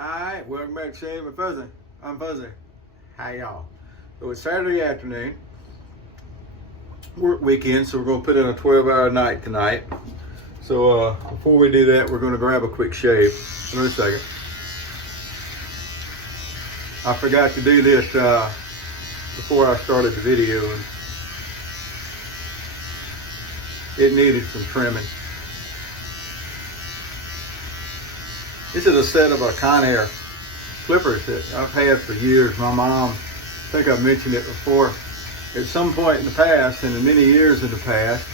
Alright, welcome back to Shave and Fuzzy. I'm Fuzzy. Hi y'all. So it's Saturday afternoon. Work weekend, so we're going to put in a 12-hour night tonight. So before we do that, we're going to grab a quick shave. Wait a second. I forgot to do this before I started the video, and it needed some trimming. This is a set of Conair clippers that I've had for years. My mom, I think I've mentioned it before, at some point in the past, and in many years in the past,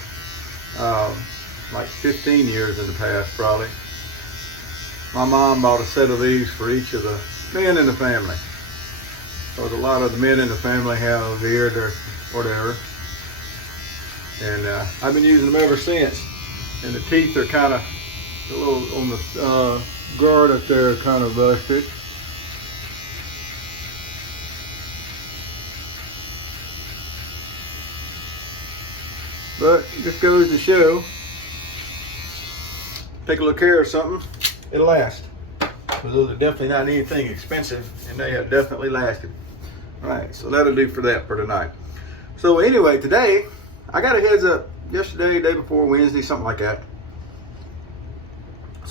like 15 years in the past probably, my mom bought a set of these for each of the men in the family. Because a lot of the men in the family have a beard or whatever. And I've been using them ever since. And the teeth are kind of a little on the guard up there, kind of busted. But it just goes to show, take a little care of something, it'll last. Because those are definitely not anything expensive, and they have definitely lasted. All right, so that'll do for that for tonight. So anyway, today, I got a heads up yesterday, day before Wednesday, something like that.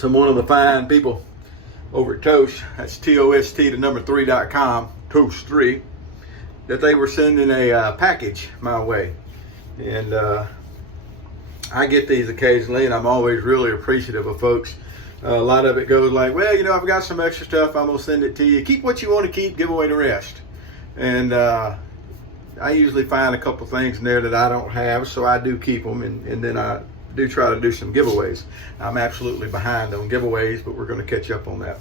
One of the fine people over at Toast, that's TOST, the number 3.com, Toast 3, that they were sending a package my way. And I get these occasionally, and I'm always really appreciative of folks. A lot of it goes like, well, you know, I've got some extra stuff, I'm going to send it to you. Keep what you want to keep, give away the rest. And I usually find a couple things in there that I don't have, so I do keep them, and then I do try to do some giveaways. I'm absolutely behind on giveaways, but we're going to catch up on that.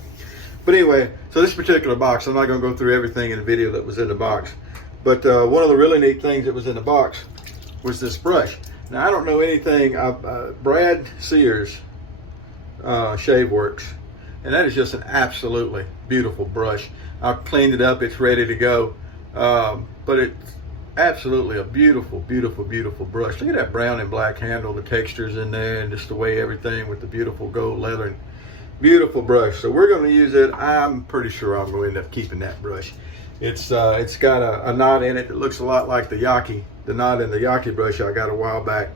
But anyway, so this particular box, I'm not going to go through everything in the video that was in the box, but one of the really neat things that was in the box was this brush. Now, I don't know anything, Brad Sears Shave Works, and that is just an absolutely beautiful brush. I've cleaned it up, it's ready to go, but it's absolutely a beautiful, beautiful, beautiful brush. Look at that brown and black handle, the textures in there, and just the way everything with the beautiful gold leather. Beautiful brush. So we're going to use it. I'm pretty sure I'm going to end up keeping that brush. It's got a knot in it that looks a lot like the knot in the Yaki brush I got a while back,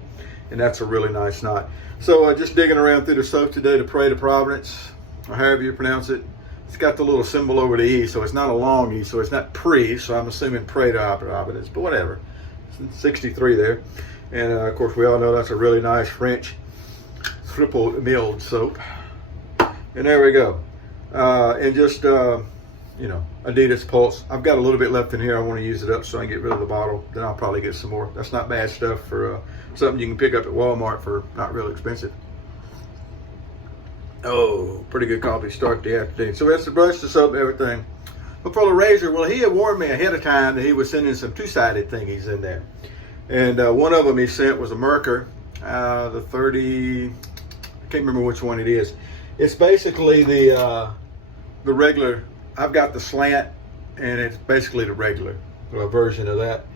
and that's a really nice knot. So just digging around through the soap today to pray to Providence, or however you pronounce it. It's got the little symbol over the E, so it's not a long E, so it's not pre, so I'm assuming pray to Providence, but whatever. It's 63 there. And of course, we all know that's a really nice French triple milled soap. And there we go. And just, you know, Adidas Pulse. I've got a little bit left in here. I want to use it up so I can get rid of the bottle. Then I'll probably get some more. That's not bad stuff for something you can pick up at Walmart for not real expensive. Oh, pretty good coffee start the afternoon. So that's the brush, the soap, everything. But for the razor, well, he had warned me ahead of time that he was sending some two-sided thingies in there. And one of them he sent was a Merkur, the 30, I can't remember which one it is. It's basically the regular, I've got the slant, and it's basically the regular version of that.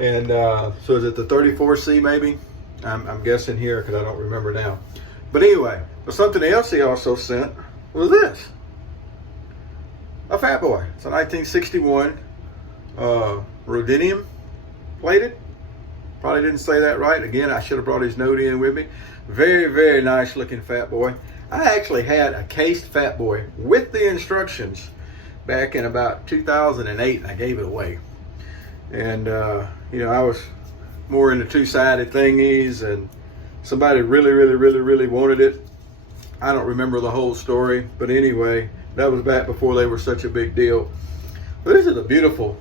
And so is it the 34C maybe? I'm guessing here because I don't remember now. But anyway, but something else he also sent was this. A Fat Boy. It's a 1961 rhodinium plated. Probably didn't say that right. Again, I should have brought his note in with me. Very, very nice looking Fat Boy. I actually had a cased Fat Boy with the instructions back in about 2008, and I gave it away. And, you know, I was more into two-sided thingies, and somebody really, really, really, really wanted it. I don't remember the whole story, but anyway, that was back before they were such a big deal. But this is a beautiful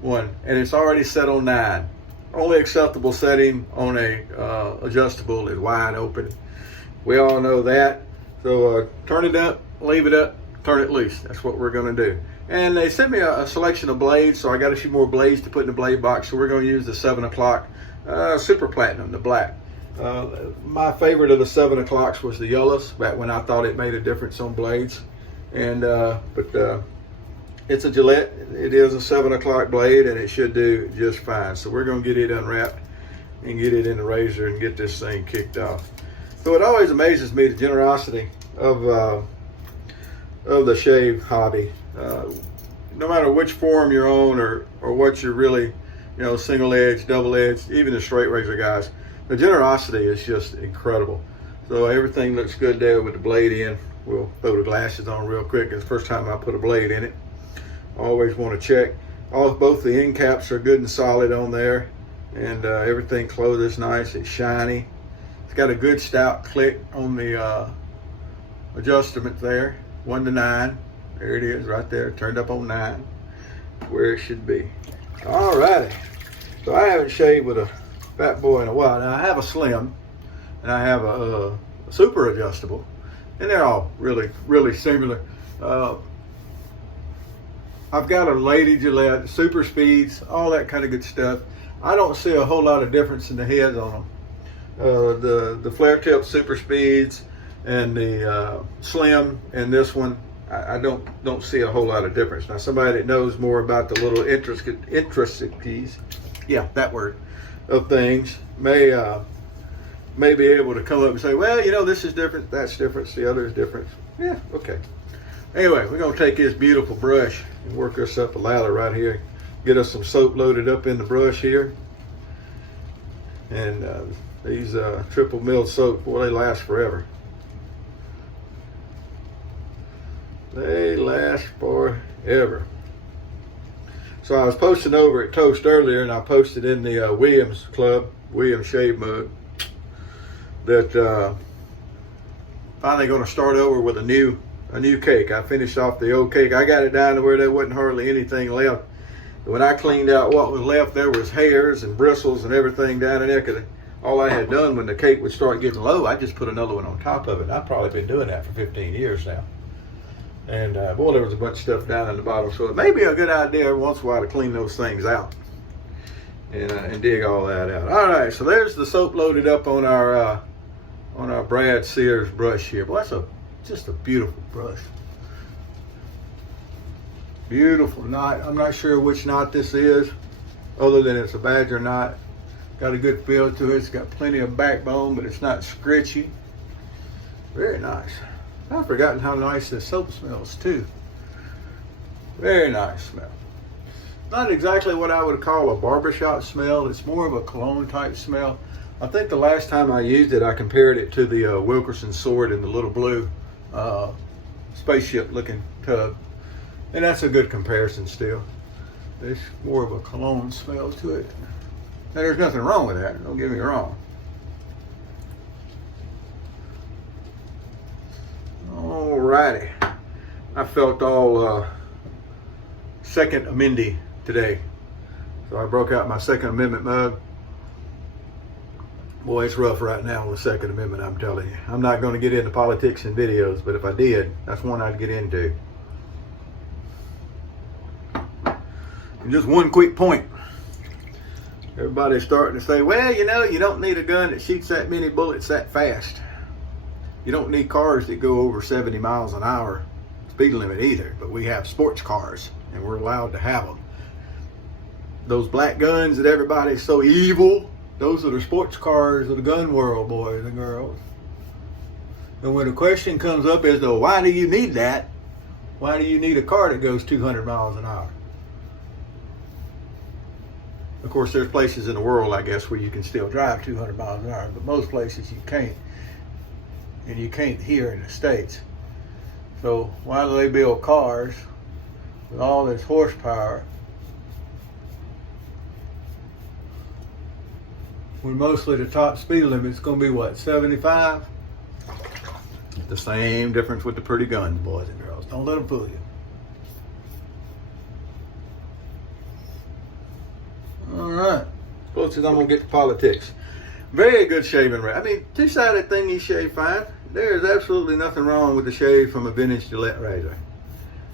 one, and it's already set on 9. Only acceptable setting on a adjustable is wide open. We all know that. So turn it up, leave it up, turn it loose. That's what we're going to do. And they sent me a selection of blades, so I got a few more blades to put in the blade box. So we're going to use the 7 o'clock Super Platinum, the black. My favorite of the 7 o'clocks was the yellows, back when I thought it made a difference on blades. And but it's a Gillette. It is a 7 o'clock blade, and it should do just fine. So we're going to get it unwrapped and get it in the razor and get this thing kicked off. So it always amazes me, the generosity of of the shave hobby. No matter which form you're on or what you're really, you know, single edge, double edge, even the straight razor guys, the generosity is just incredible. So everything looks good there with the blade in. We'll throw the glasses on real quick. It's the first time I put a blade in it. I always want to check. Both the end caps are good and solid on there, and everything closes nice. It's shiny. It's got a good stout click on the adjustment there, 1 to 9. There it is right there, turned up on 9, where it should be. All righty. So I haven't shaved with a Fat Boy in a while. Now I have a slim, and I have a super adjustable, and they're all really similar. I've got a lady Gillette, super speeds, all that kind of good stuff. I don't see a whole lot of difference in the heads on them. The flare tip super speeds and the slim and this one, I don't see a whole lot of difference. Now somebody that knows more about the little intricacies, yeah, that word, of things may be able to come up and say, well, you know, this is different, that's different, the other is different. Yeah, okay. Anyway, we're gonna take this beautiful brush and work us up a lather right here. Get us some soap loaded up in the brush here. And these triple milled soap, boy, they last forever. They last forever. So I was posting over at Toast earlier, and I posted in the Williams Club, Williams Shave Mug, that finally gonna start over with a new cake. I finished off the old cake. I got it down to where there wasn't hardly anything left. When I cleaned out what was left, there was hairs and bristles and everything down in there. Cause all I had done when the cake would start getting low, I just put another one on top of it. I've probably been doing that for 15 years now. And boy, there was a bunch of stuff down in the bottom. So it may be a good idea every once in a while to clean those things out and dig all that out. All right, so there's the soap loaded up on our Brad Sears brush here. Boy, that's just a beautiful brush. Beautiful knot. I'm not sure which knot this is, other than it's a Badger knot. Got a good feel to it. It's got plenty of backbone, but it's not scritchy. Very nice. I've forgotten how nice this soap smells too. Very nice smell. Not exactly what I would call a barbershop smell. It's more of a cologne type smell. I think the last time I used it, I compared it to the Wilkerson Sword in the little blue spaceship looking tub. And that's a good comparison still. There's more of a cologne smell to it. Now there's nothing wrong with that, don't get me wrong. Alrighty. I felt all Second Amendment today. So I broke out my Second Amendment mug. Boy, it's rough right now on the Second Amendment, I'm telling you. I'm not going to get into politics and videos, but if I did, that's one I'd get into. And just one quick point. Everybody's starting to say, well, you know, you don't need a gun that shoots that many bullets that fast. You don't need cars that go over 70 miles an hour speed limit either, but we have sports cars and we're allowed to have them. Those black guns that everybody's so evil, those are the sports cars of the gun world, boys and girls. And when the question comes up as to why do you need that? Why do you need a car that goes 200 miles an hour? Of course, there's places in the world, I guess, where you can still drive 200 miles an hour, but most places you can't. And you can't here in the States. So why do they build cars with all this horsepower when mostly the top speed limit is going to be what, 75? The same difference with the pretty guns, boys and girls. Don't let them fool you. All right, folks, I'm gonna get to politics. Very good shaving razor. I mean, two-sided thingy shave fine. There is absolutely nothing wrong with the shave from a vintage Gillette razor.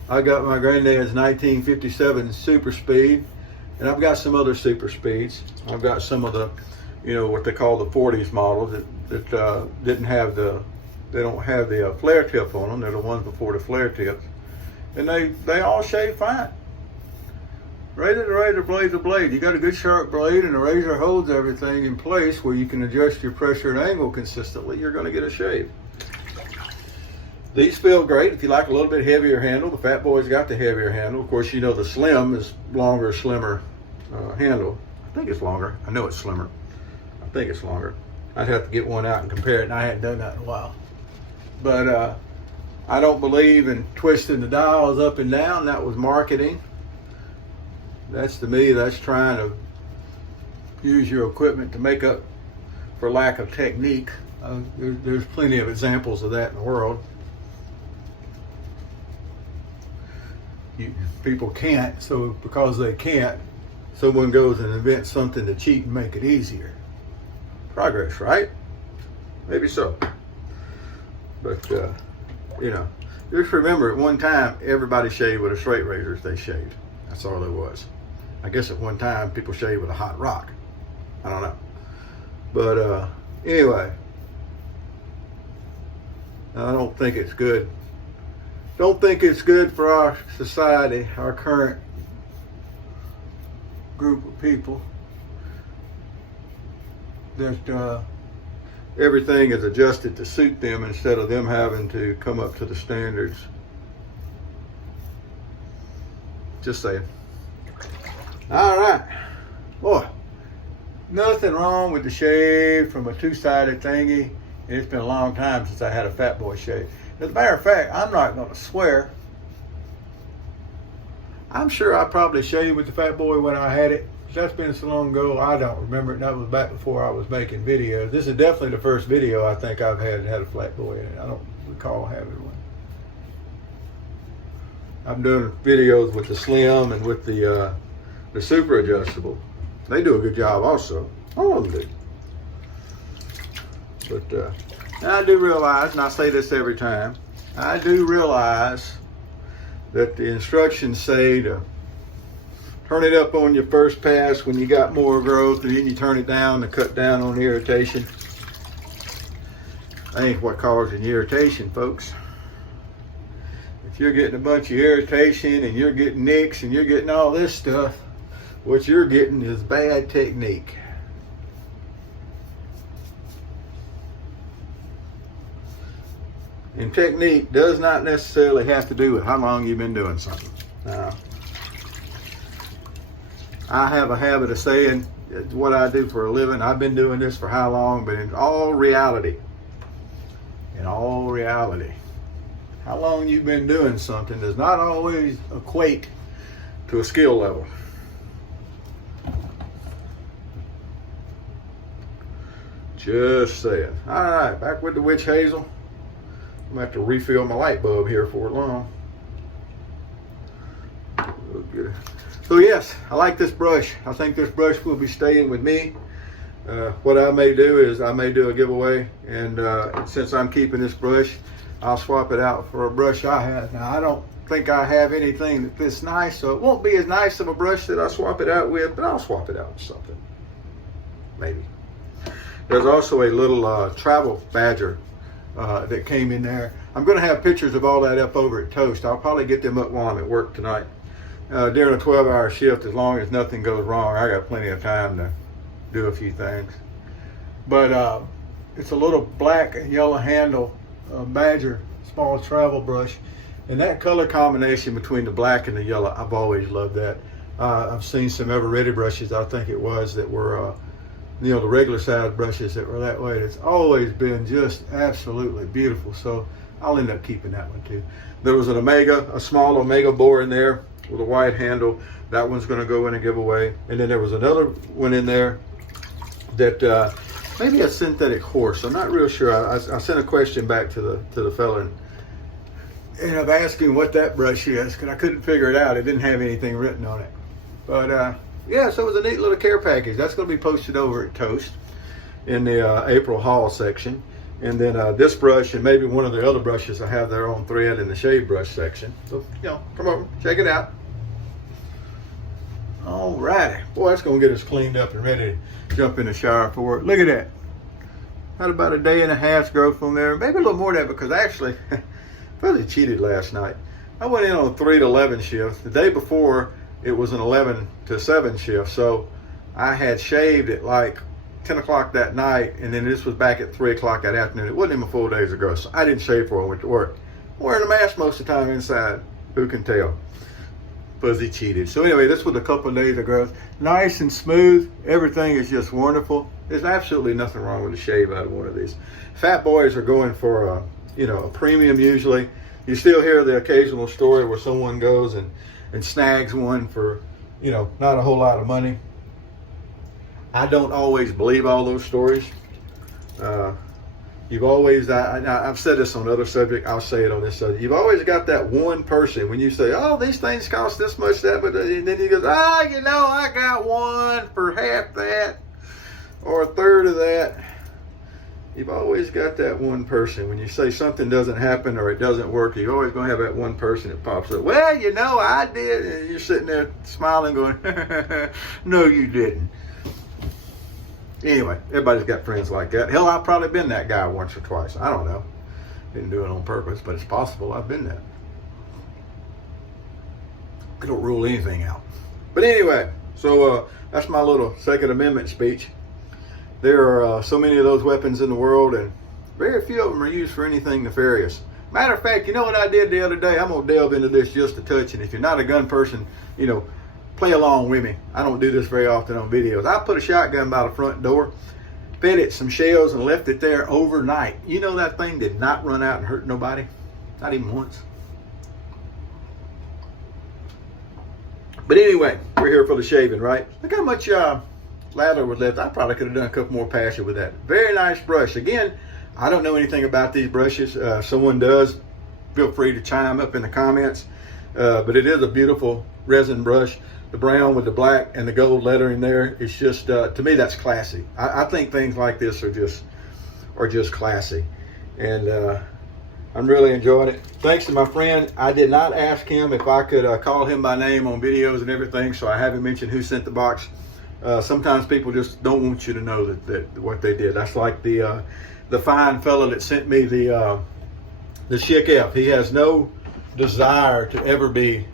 I got my granddad's 1957 Super Speed, and I've got some other Super Speeds. I've got some of the, you know, what they call the 40s models that didn't have the, they don't have the flare tip on them. They're the ones before the flare tips, and they all shave fine. Razor to razor, blade to blade. You got a good sharp blade and the razor holds everything in place where you can adjust your pressure and angle consistently, you're going to get a shave. These feel great if you like a little bit heavier handle. The Fat Boy's got the heavier handle. Of course, you know the Slim is longer, slimmer handle. I think it's longer. I know it's slimmer. I think it's longer. I'd have to get one out and compare it, and I hadn't done that in a while. But I don't believe in twisting the dials up and down. That was marketing. That's, to me, that's trying to use your equipment to make up for lack of technique. There's plenty of examples of that in the world. People can't, so because they can't, someone goes and invents something to cheat and make it easier. Progress, right? Maybe so. But, you know, just remember at one time, everybody shaved with a straight razor if they shaved. That's all there was. I guess at one time, people shaved with a hot rock. I don't know. But anyway, I don't think it's good. Don't think it's good for our society, our current group of people, that everything is adjusted to suit them instead of them having to come up to the standards. Just saying. All right. Boy, nothing wrong with the shave from a two-sided thingy. It's been a long time since I had a Fat Boy shave. As a matter of fact, I'm not going to swear. I'm sure I probably shaved with the Fat Boy when I had it. That's been so long ago, I don't remember it. That was back before I was making videos. This is definitely the first video I think I've had a Fat Boy in it. I don't recall having one. I've done videos with the Slim and with the Super Adjustable. They do a good job also. All of them do. But I do realize, and I say this every time, I do realize that the instructions say to turn it up on your first pass when you got more growth, and then you turn it down to cut down on the irritation. That ain't what causing irritation, folks. If you're getting a bunch of irritation and you're getting nicks and you're getting all this stuff, what you're getting is bad technique. And technique does not necessarily have to do with how long you've been doing something. I have a habit of saying what I do for a living. I've been doing this for how long, but in all reality, how long you've been doing something does not always equate to a skill level. Just saying. All right, back with the witch hazel. I'm going to have to refill my light bulb here for long. Okay. So yes, I like this brush. I think this brush will be staying with me. What I may do is I may do a giveaway, and since I'm keeping this brush, I'll swap it out for a brush I have. Now, I don't think I have anything that fits nice, so it won't be as nice of a brush that I swap it out with, but I'll swap it out with something. Maybe. There's also a little travel badger that came in there. I'm going to have pictures of all that up over at Toast. I'll probably get them up while I'm at work tonight. During a 12-hour shift, as long as nothing goes wrong, I got plenty of time to do a few things. But it's a little black and yellow handle badger, small travel brush. And that color combination between the black and the yellow, I've always loved that. I've seen some Eveready brushes, I think it was, that were the regular size brushes that were that way. It's always been just absolutely beautiful. So I'll end up keeping that one too. There was an Omega, a small Omega bore in there with a wide handle. That one's going to go in a giveaway. And then there was another one in there that maybe a synthetic horse. I'm not real sure. I sent a question back to the fella, and I've asked him what that brush is because I couldn't figure it out. It didn't have anything written on it. But yeah, so it was a neat little care package. That's going to be posted over at Toast in the April haul section. And then this brush and maybe one of the other brushes I have there on thread in the shave brush section. So, come over, check it out. All righty. Boy, that's going to get us cleaned up and ready to jump in the shower for work. Look at that. Had about a day and a half's growth on there. Maybe a little more than that because actually, I really cheated last night. I went in on a 3 to 11 shift. The day before, it was an 11 to 7 shift. So I had shaved at like 10 o'clock that night, and then this was back at 3 o'clock that afternoon. It wasn't even a full day's ago, so I didn't shave before I went to work. wearing a mask most of the time inside. Who can tell? Fuzzy cheated. So anyway, this was a couple of days ago. Nice and smooth. Everything is just wonderful. There's absolutely nothing wrong with a shave out of one of these. Fat Boys are going for a premium usually. You still hear the occasional story where someone goes and snags one for, not a whole lot of money. I don't always believe all those stories. You've always, I've said this on other subject, I'll say it on this subject. You've always got that one person when you say, oh, these things cost this much, that, but and then he goes, I got one for half that or a third of that. You've always got that one person. When you say something doesn't happen or it doesn't work, you're always going to have that one person that pops up. Well, I did. And you're sitting there smiling going, no, you didn't. Anyway, everybody's got friends like that. Hell, I've probably been that guy once or twice. I don't know. Didn't do it on purpose, but it's possible I've been that. I don't rule anything out. But anyway, so that's my little Second Amendment speech. There are so many of those weapons in the world, and very few of them are used for anything nefarious. Matter of fact, you know what I did the other day? I'm going to delve into this just a touch, and if you're not a gun person, play along with me. I don't do this very often on videos. I put a shotgun by the front door, fed it some shells, and left it there overnight. You know that thing did not run out and hurt nobody? Not even once. But anyway, we're here for the shaving, right? Look how much lather was left. I probably could have done a couple more passes with that. Very nice brush. Again, I don't know anything about these brushes. Someone does, feel free to chime up in the comments. But it is a beautiful resin brush. The brown with the black and the gold lettering there, it's just, to me, that's classy. I think things like this are just classy. And I'm really enjoying it. Thanks to my friend. I did not ask him if I could call him by name on videos and everything, so I haven't mentioned who sent the box. Sometimes people just don't want you to know that what they did. That's like the fine fellow that sent me the Chick F. He has no desire to ever be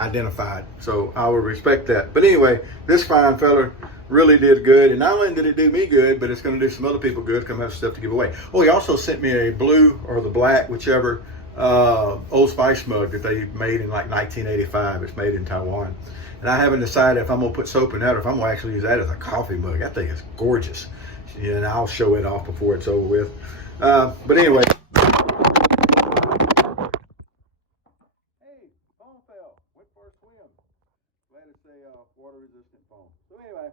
identified, so I will respect that. But anyway, this fine fella really did good, and not only did it do me good, but it's going to do some other people good. Come have stuff to give away. Oh, he also sent me a blue or the black, whichever, Old Spice mug that they made in like 1985. It's made in Taiwan, and I haven't decided if I'm going to put soap in that or if I'm going to actually use that as a coffee mug. That thing is gorgeous, and I'll show it off before it's over with. But anyway. Went for a swim. Glad it's a water-resistant foam. So anyway,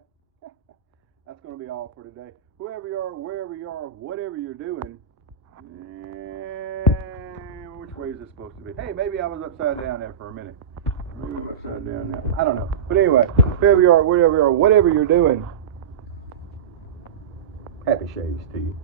that's going to be all for today. Whoever you are, wherever you are, whatever you're doing, which way is this supposed to be? Hey, maybe I was upside down there for a minute. Maybe I'm upside down now. I don't know. But anyway, whoever you are, wherever you are, whatever you're doing, happy shaves to you.